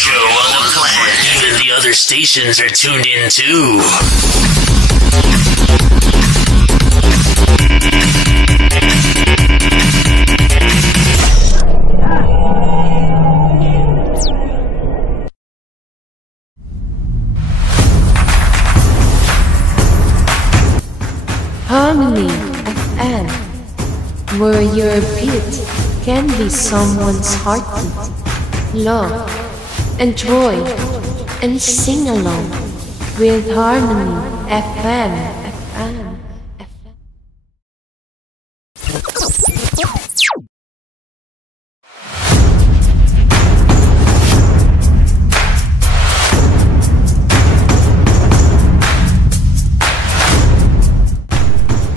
show on the planet. Even the other stations are tuned in too. Harmony FM, where your beat can be someone's heartbeat. Love, enjoy, and sing along with Harmony FM.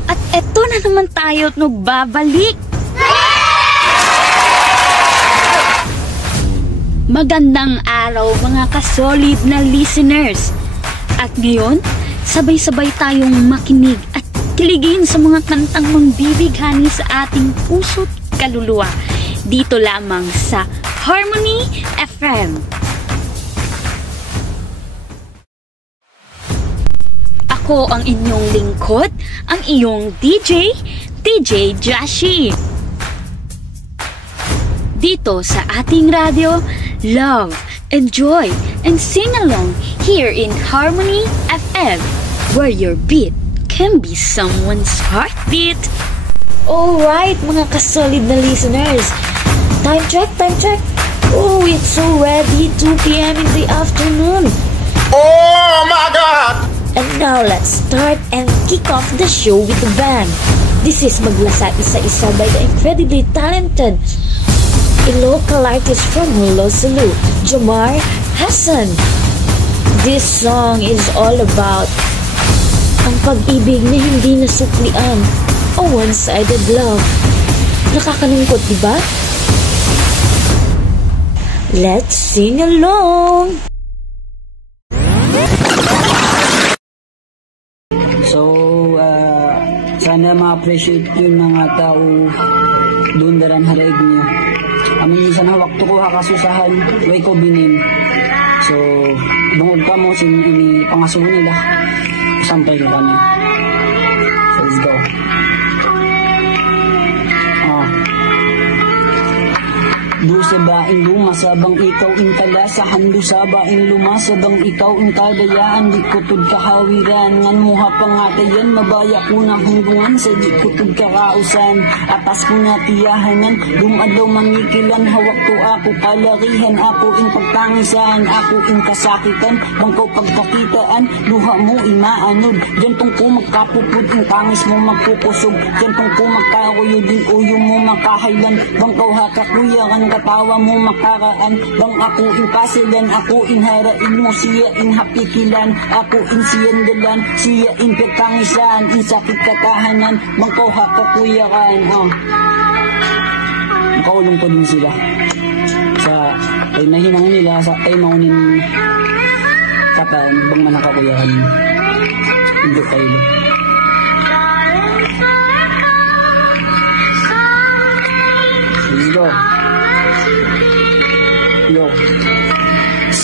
At eto na naman tayo't nagbabalik. Magandang araw mga kasolid na listeners. At ngayon, sabay-sabay tayong makinig at kiligin sa mga kantang mambibighani sa ating puso't kaluluwa. Dito lamang sa Harmony FM. Ako ang inyong lingkod, ang iyong DJ Jashi. Dito sa ating radyo, love, enjoy, and sing along here in Harmony FM, where your beat can be someone's heartbeat. Alright mga kasolid na listeners, time check. Oh, it's already 2 p.m. in the afternoon. Oh my God! And now let's start and kick off the show with the band. This is Maglasa Isa-Isa by the incredibly talented local artist from Hulosulu, Jomar Hassan. This song is all about ang pag-ibig na hindi nasuklian, a one-sided love. Nakakalungkot, diba? Let's sing along! So, sana ma-appreciate yung mga tao doon darang haraig niyo. Amin minsan hawak to ko hakasusahan, way ko binin. So, bungod ka mo, ini pangasun nila. Sampay ka kami. So, let's go. Dusabain lumasabang ikaw intalasahan, dusabain lumasabang ikaw intadayaan, di kutod kahawiran ngan muha pangatayan, mabaya ko na hunggungan sa di kutod karausan, atas ko na tiyahanan, dumadaw mangikilan, hawak to ako kalarihan, ako ing pagtangisan, ako ing kasakitan, bangkaw pagkakitaan, luha mo imaanod, dyan tong ko magkapupod, ing tangis mo magpukusog, dyan tong ko magkakuyo, din uyo mo makahaylan, bangkaw hakakuyakan, katawa mo makaraan, bang ako in pasilan, ako in harain mo, siya in hapikilan, ako in siyandalan, siya in katangisan, in sakit katahanan, bang kau hakakuyakan. Kaulong ko din sila sa ay mahinang nila sa ay maunin katan, bang manakakuyakan hindi kayo. Let's go. Yo.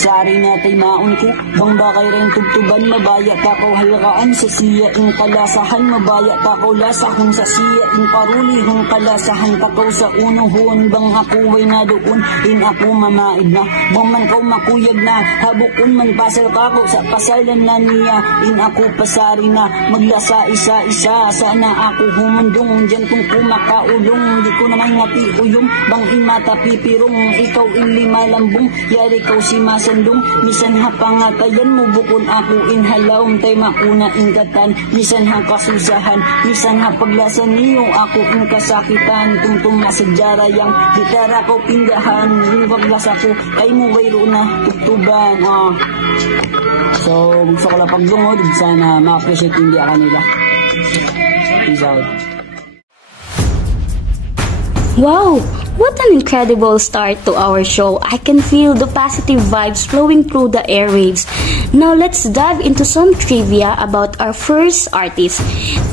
Sari natin maun ko, bang bakay rin tugtuban, mabaya ta ko halaan sa siya ing kalasahan, mabaya ta ko lasahon sa siya ing paruli, hong kalasahan ta ko sa unuhon, bang ako ay nadoon, in ako mamaid na, bang man ko makuyag na, habukon man pasal kako sa pasalan na niya, in ako pasari na, maglasa isa-isa, sana ako humundong, dyan kung kumakaulong, di ko naman ngati uyong, bang imata pipirong, ikaw in lima lambong, yari ko si masandong, misan ha pangatayan mo bukon ako in halawm, tay makuna ingkatan, misan ha kasusahan, misan ha paglasan niyo, ako in kasakitan, tungtung masadyara yang gitara ko pindahan, yung paglasa ko, ay mo wayro na tuktuban. So, gusto ko lang paglungod, sana ma-appreciate hindi ako nila. Peace out. Wow! What an incredible start to our show. I can feel the positive vibes flowing through the airwaves. Now let's dive into some trivia about our first artist.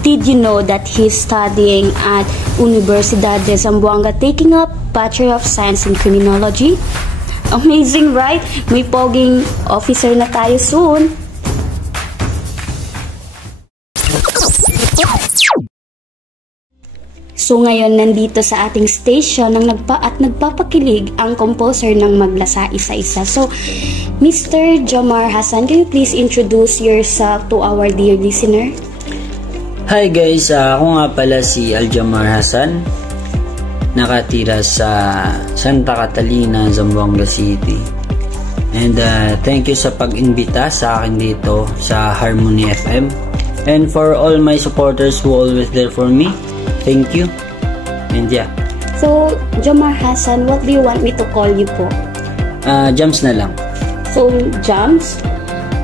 Did you know that he's studying at Universidad de Zamboanga taking up Bachelor of Science in Criminology? Amazing, right? May poging officer na tayo soon. So ngayon, nandito sa ating station nagpapakilig ang composer ng Maglasa Isa-Isa. So, Mr. Jomar Hassan, can you please introduce yourself to our dear listener? Hi guys, ako nga pala si Aljamar Hassan. Nakatira sa Santa Catalina, Zamboanga City. And thank you sa pag-imbita sa akin dito sa Harmony FM. And for all my supporters who always there for me, thank you. And yeah. So, Jomar Hassan, what do you want me to call you po? Jams na lang. So, Jams,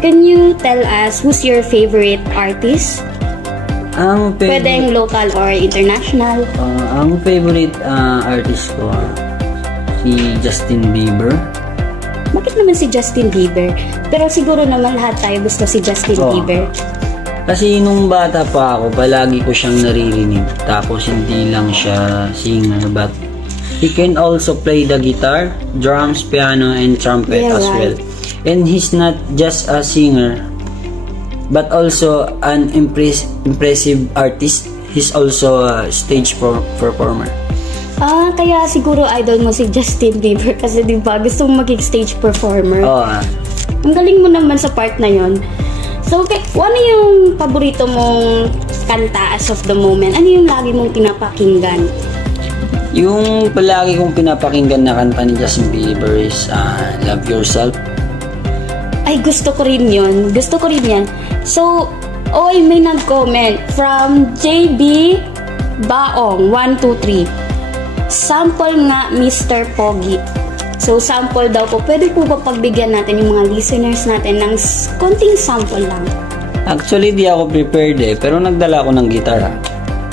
can you tell us who's your favorite artist? Pwedeng local or international. Ang favorite artist ko, si Justin Bieber. Bakit naman si Justin Bieber? Pero siguro naman lahat tayo gusto si Justin Bieber. Kasi nung bata pa ako, palagi ko siyang naririnig. Tapos hindi lang siya singer, but he can also play the guitar, drums, piano, and trumpet as well. And he's not just a singer, but also an impressive artist. He's also a stage performer. Kaya siguro idol mo si Justin Bieber kasi diba gusto mong maging stage performer. Ang galing mo naman sa part na yon. So, ano yung paborito mong kanta as of the moment? Ano yung lagi mong pinapakinggan? Yung palagi kong pinapakinggan na kanta ni Justin Bieber is Love Yourself. Ay, gusto ko rin yun. Gusto ko rin yan. So, may nag-comment from JB Baong 123. Sample nga Mr. Pogi. So, sample daw po. Pwede po ba pagbigyan natin yung mga listeners natin ng konting sample lang? Actually, di ako prepared pero nagdala ako ng gitar.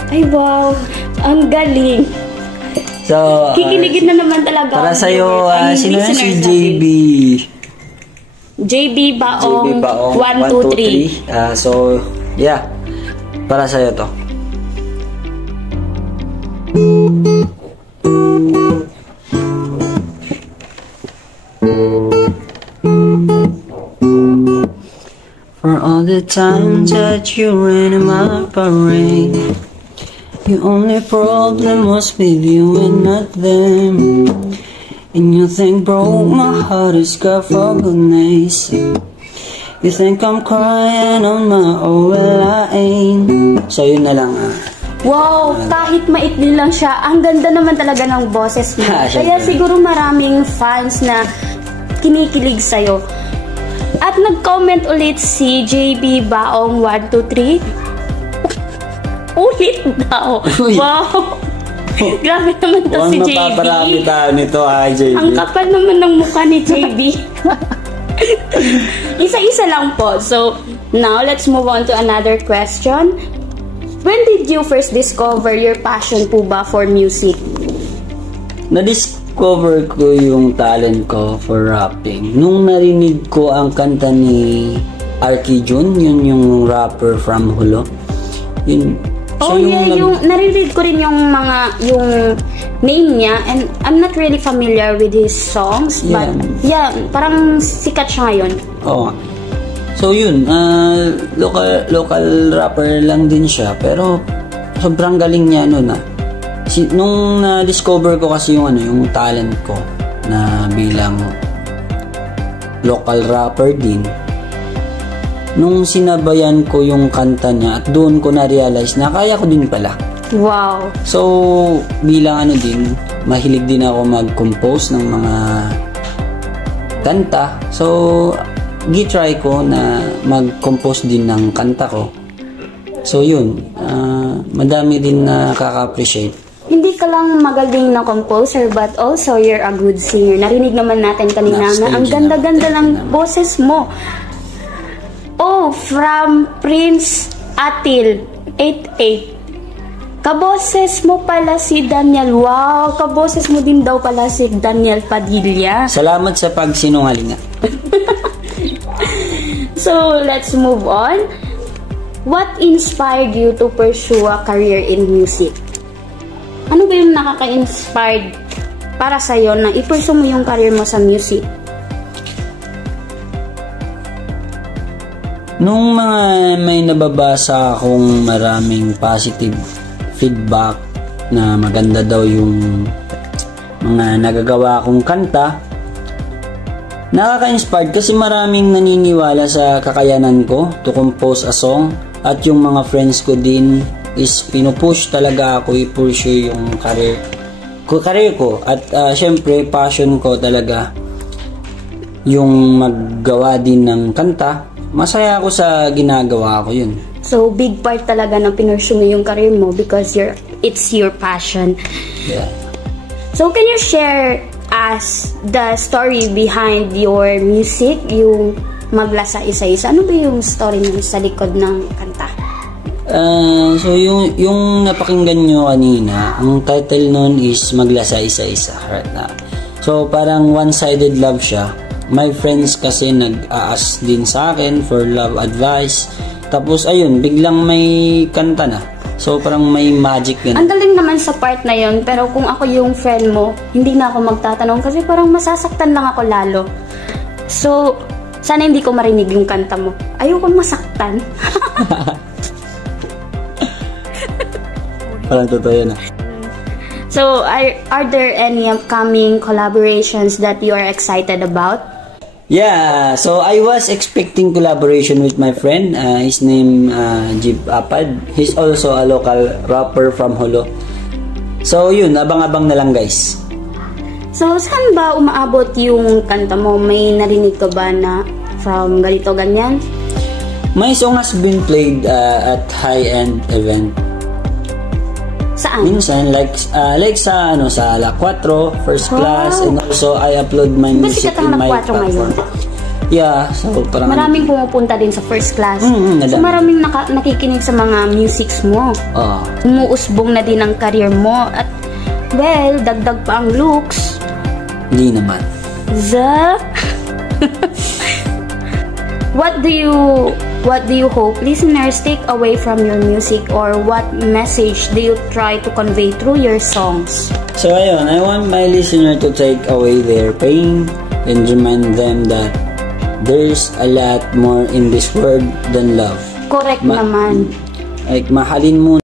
Ay, wow. Ang galing. So, kikiligin na naman talaga. Para sa'yo, sino na si JB? JB Baong 123. So, yeah. Para sa'yo to. For all the times that you ran in my parade, your only problem was with you and not them. And you think broke my heart is God for goodness. You think I'm crying on my own, well I ain't. So yun na lang Wow, kahit maikli lang siya, ang ganda naman talaga ng boses mo. Kaya siguro maraming fans na kinikilig sa'yo. At nag-comment ulit si JB Baong 123. Ulit daw. Wow. Grabe naman to si JB. Mapaparami tayo nito, JB. Ang kapal naman ng mukha ni JB. Isa-isa lang po. So, now let's move on to another question. When did you first discover your passion po ba for music? Na-discover ko yung talent ko for rapping nung narinig ko ang kanta ni Arky Jun, yun yung rapper from Hulo. Yun. So yung narinig ko rin yung name niya, and I'm not really familiar with his songs, but parang sikat siya ngayon. So yun, local rapper lang din siya, pero sobrang galing niya nung na-discover ko kasi yung talent ko na bilang local rapper din, nung sinabayan ko yung kanta niya at doon ko na-realize na kaya ko din pala. Wow! So, bilang din, mahilig din ako mag-compose ng mga kanta. So, gi-try ko na mag-compose din ng kanta ko. So, yun. Madami din na nakaka-appreciate. Hindi ka lang magaling na composer, but also you're a good singer. Narinig naman natin kanina na ang ganda-ganda ng boses mo. From Prince Atil 88. Kaboses mo pala si Daniel. Wow, kaboses mo din daw pala si Daniel Padilla. Salamat sa pagsinungaling. So, let's move on. What inspired you to pursue a career in music? Ano ba yung nakaka-inspired para sa'yo na i-pursue mo yung career mo sa music? Nung may nababasa akong maraming positive feedback na maganda daw yung mga nagagawa kong kanta, nakaka-inspired kasi maraming naniniwala sa kakayanan ko to compose a song, at yung mga friends ko din is pinupush talaga ako i-pursue yung career ko, at syempre passion ko talaga yung maggawa din ng kanta. Masaya ako sa ginagawa ko yun. So, big part talaga ng pinursue mo yung career mo because it's your passion. Yeah. So, can you share us the story behind your music, yung Maglasa Isa-Isa? Ano ba yung story niyo sa likod ng kanta? So, yung napakinggan nyo kanina, ang title nun is Maglasa Isa-Isa right now. So, parang one-sided love siya. My friends kasi nag-a-ask din sa akin for love advice. Tapos, ayun, biglang may kanta na. So, parang may magic ganun. Ang galing naman sa part na yon, pero kung ako yung friend mo, hindi na ako magtatanong kasi parang masasaktan lang ako lalo. So, sana hindi ko marinig yung kanta mo. Ayoko masaktan. Parang totoo yun. So, are there any upcoming collaborations that you are excited about? Yeah, so I was expecting collaboration with my friend. His name Jeep Apad. He's also a local rapper from Holo. So yun, abang-abang na lang guys. So saan ba umaabot yung kanta mo? May narinig ka ba na from ganito ganyan? My song has been played at high-end event. Saan? Minsan like sa sa La 4 first class, and also I upload my music in my platform. Ngayon? Yeah, so parang maraming pumupunta din sa first class. So maraming nakikinig sa mga musics mo. Umuusbong na din ang career mo at well, dagdag pa ang looks. Hindi naman. What do you hope listeners take away from your music, or what message do you try to convey through your songs? So ayun, I want my listener to take away their pain and remind them that there's a lot more in this world than love. Correct naman. Like mahalin mo